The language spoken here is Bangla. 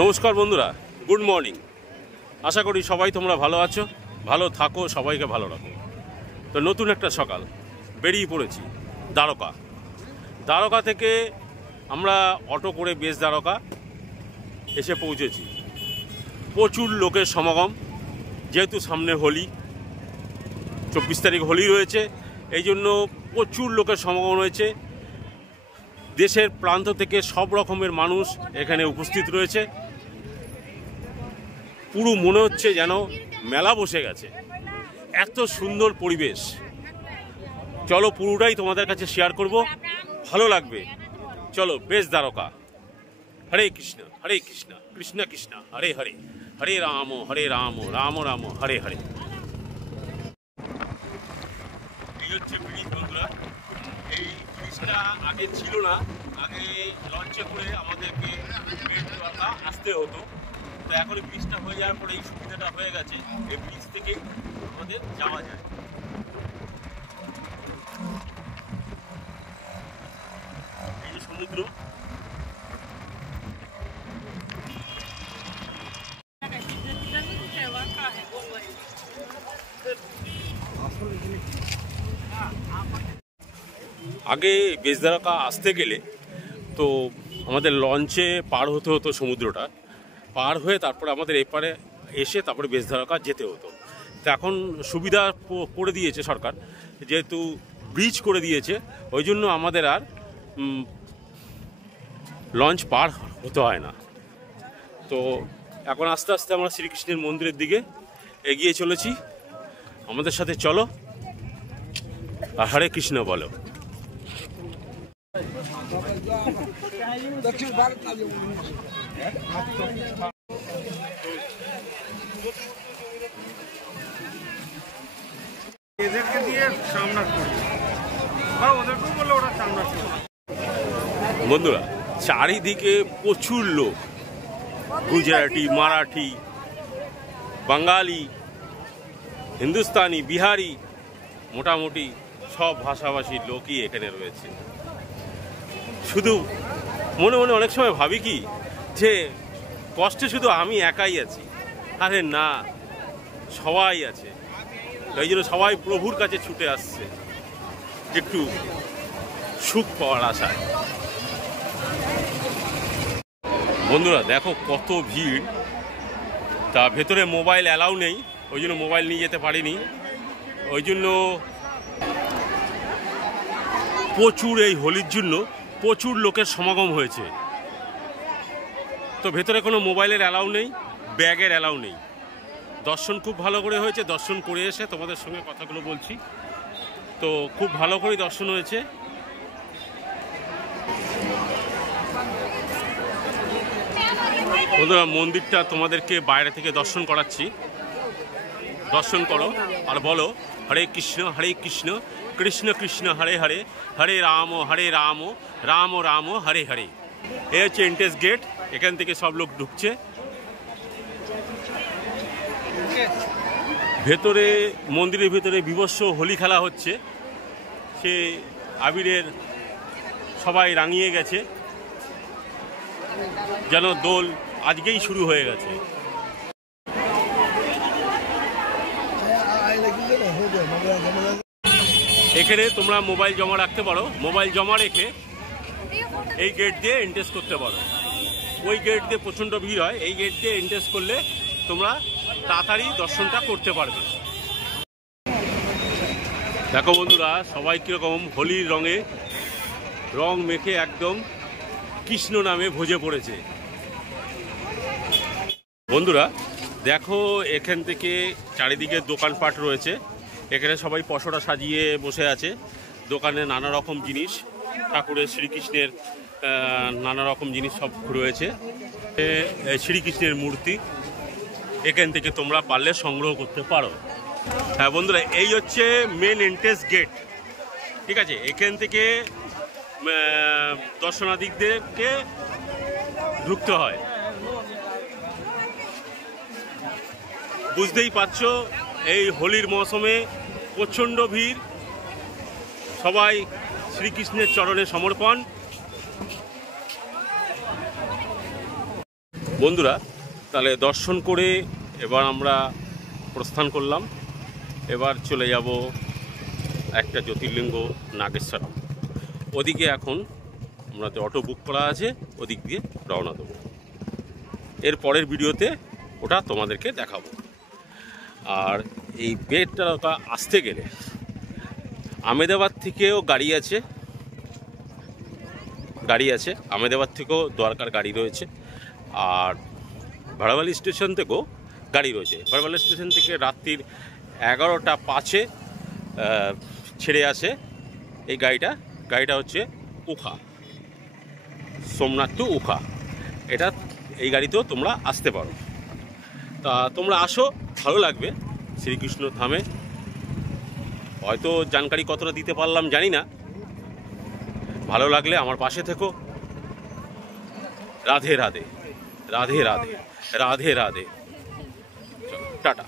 নমস্কার বন্ধুরা, গুড মর্নিং। আশা করি সবাই তোমরা ভালো আছো, ভালো থাকো, সবাইকে ভালো রাখো। তো নতুন একটা সকাল, বেরিয়ে পড়েছি দ্বারকা থেকে আমরা অটো করে বেশ দ্বারকা এসে পৌঁছেছি। প্রচুর লোকের সমাগম, যেহেতু সামনে হোলি, 24 তারিখ হোলি রয়েছে, এই জন্য প্রচুর লোকের সমাগম রয়েছে। দেশের প্রান্ত থেকে সব রকমের মানুষ এখানে উপস্থিত রয়েছে। পুরো মনে হচ্ছে যেন মেলা বসে গেছে, এত সুন্দর পরিবেশ। চলো পুরোটাই তোমাদের কাছে শেয়ার করব, ভালো লাগবে। চলো বেশ দ্বারকা। হরে কৃষ্ণ কৃষ্ণ কৃষ্ণ হরে হরে, হরে রাম রাম রাম হরে হরে। এই হচ্ছে ব্রিজ বন্ধুরা। এই ব্রিজটা আগে ছিল না, আগে লঞ্চে করে আমাদেরকে বেশ দ্বারকা আসতে হতো। তো এখন ব্রিজটা হয়ে যাওয়ার পরে এই সুবিধাটা হয়ে গেছে, এই ব্রিজ থেকে আমাদের যাওয়া যায়। এই যে সমুদ্র, আগে বেশ দ্বারকা আসতে গেলে তো আমাদের লঞ্চে পার হতে হতো, সমুদ্রটা পার হয়ে তারপরে আমাদের এপারে এসে তারপরে বেশ দ্বারকা যেতে হতো। তো এখন সুবিধা করে দিয়েছে সরকার, যেহেতু ব্রিজ করে দিয়েছে, ওই জন্য আমাদের আর লঞ্চ পার হতে হয় না। তো এখন আস্তে আস্তে আমরা শ্রীকৃষ্ণের মন্দিরের দিকে এগিয়ে চলেছি। আমাদের সাথে চলো আর হরে কৃষ্ণ বলো। এদেরকে দিয়ে সামনা করি বা ওদেরকেও বলে ওরা সামনা করি। বন্ধুরা, চারিদিকে প্রচুর লোক, গুজরাটি, মারাঠি, বাঙালি, হিন্দুস্তানি, বিহারি, মোটামুটি সব ভাষাভাষীর লোকই এখানে রয়েছে। শুধু মনে মনে অনেক সময় ভাবি কি যে কষ্টে শুধু আমি একাই আছি। আরে না, সবাই আছে। এই জন্য সবাই প্রভুর কাছে ছুটে আসছে একটু সুখ পাওয়ার আশায়। বন্ধুরা দেখো কত ভিড়। তা ভেতরে মোবাইল অ্যালাউ নেই, ওই জন্য মোবাইল নিয়ে যেতে পারিনি। ওই জন্য প্রচুর, এই হোলির জন্য প্রচুর লোকের সমাগম হয়েছে। তো ভেতরে কোনো মোবাইলের অ্যালাউ নেই, ব্যাগের অ্যালাউ নেই। দর্শন খুব ভালো করে হয়েছে, দর্শন করে এসে তোমাদের সঙ্গে কথাগুলো বলছি। তো খুব ভালো করে দর্শন হয়েছে। বন্ধুরা, মন্দিরটা তোমাদেরকে বাইরে থেকে দর্শন করাচ্ছি। দর্শন করো আর বলো হরে কৃষ্ণ কৃষ্ণ কৃষ্ণ হরে হরে, হরে রাম রাম রাম হরে হরে। এ হচ্ছে এন্ট্রেন্স গেট, এখান থেকে সব লোক ঢুকছে। ভেতরে, মন্দিরের ভেতরে বিভৎস হোলি খেলা হচ্ছে। সে আবিরের সবাই রাঙিয়ে গেছে, যেন দোল আজকেই শুরু হয়ে গেছে। এখানে তোমরা মোবাইল জমা রাখতে পারো, মোবাইল জমা রেখে এই গেট দিয়ে এন্ট্রেস করতে পারো। ওই গেট দিয়ে প্রচণ্ড ভিড় হয়, এই গেট দিয়ে এন্ট্রেস করলে তোমরা তাড়াতাড়ি দর্শনটা করতে পারবে। দেখো বন্ধুরা, সবাই কীরকম হোলির রঙে রং মেখে একদম কৃষ্ণ নামে ভোজে পড়েছে। বন্ধুরা দেখো, এখান থেকে চারিদিকে দোকানপাট রয়েছে। এখানে সবাই পসরা সাজিয়ে বসে আছে। দোকানে নানা রকম জিনিস, ঠাকুরের শ্রীকৃষ্ণের নানা রকম জিনিস সব রয়েছে। শ্রীকৃষ্ণের মূর্তি এখান থেকে তোমরা পারলে সংগ্রহ করতে পারো। হ্যাঁ বন্ধুরা, এই হচ্ছে মেন এন্ট্রেন্স গেট, ঠিক আছে? এখান থেকে দর্শনার্থীদেরকে ঢুকতে হয়। বুঝতেই পারছো, এই হোলির মৌসুমে প্রচণ্ড ভিড়। সবাই শ্রীকৃষ্ণের চরণে সমর্পণ। বন্ধুরা, তাহলে দর্শন করে এবার আমরা প্রস্থান করলাম। এবার চলে যাব একটা জ্যোতির্লিঙ্গ নাগেশ্বরম। ওদিকে এখন আমরা অটো বুক করা আছে, ওদিক দিয়ে রওনা দেবো। এর পরের ভিডিওতে ওটা তোমাদেরকে দেখাবো। আর এই বেডটা আসতে গেলে আমেদাবাদ থেকেও গাড়ি আছে, আমেদাবাদ থেকেও দ্বারকার গাড়ি রয়েছে। আর ভাড়াবালি স্টেশন থেকেও গাড়ি রয়েছে। ভাড়াবালি স্টেশন থেকে রাত্রির 11:05 ছেড়ে আসে এই গাড়িটা হচ্ছে উখা, সোমনাথ টু উখা। এই গাড়িতেও তোমরা আসতে পারো। তা তোমরা আসো, ভালো লাগবে শ্রীকৃষ্ণ ধামে। হয়তো জানকারি কতটা দিতে পারলাম জানি না। ভালো লাগলে আমার পাশে থেকো। রাধে রাধে, রাধে রাধে, রাধে রাধে। টাটা।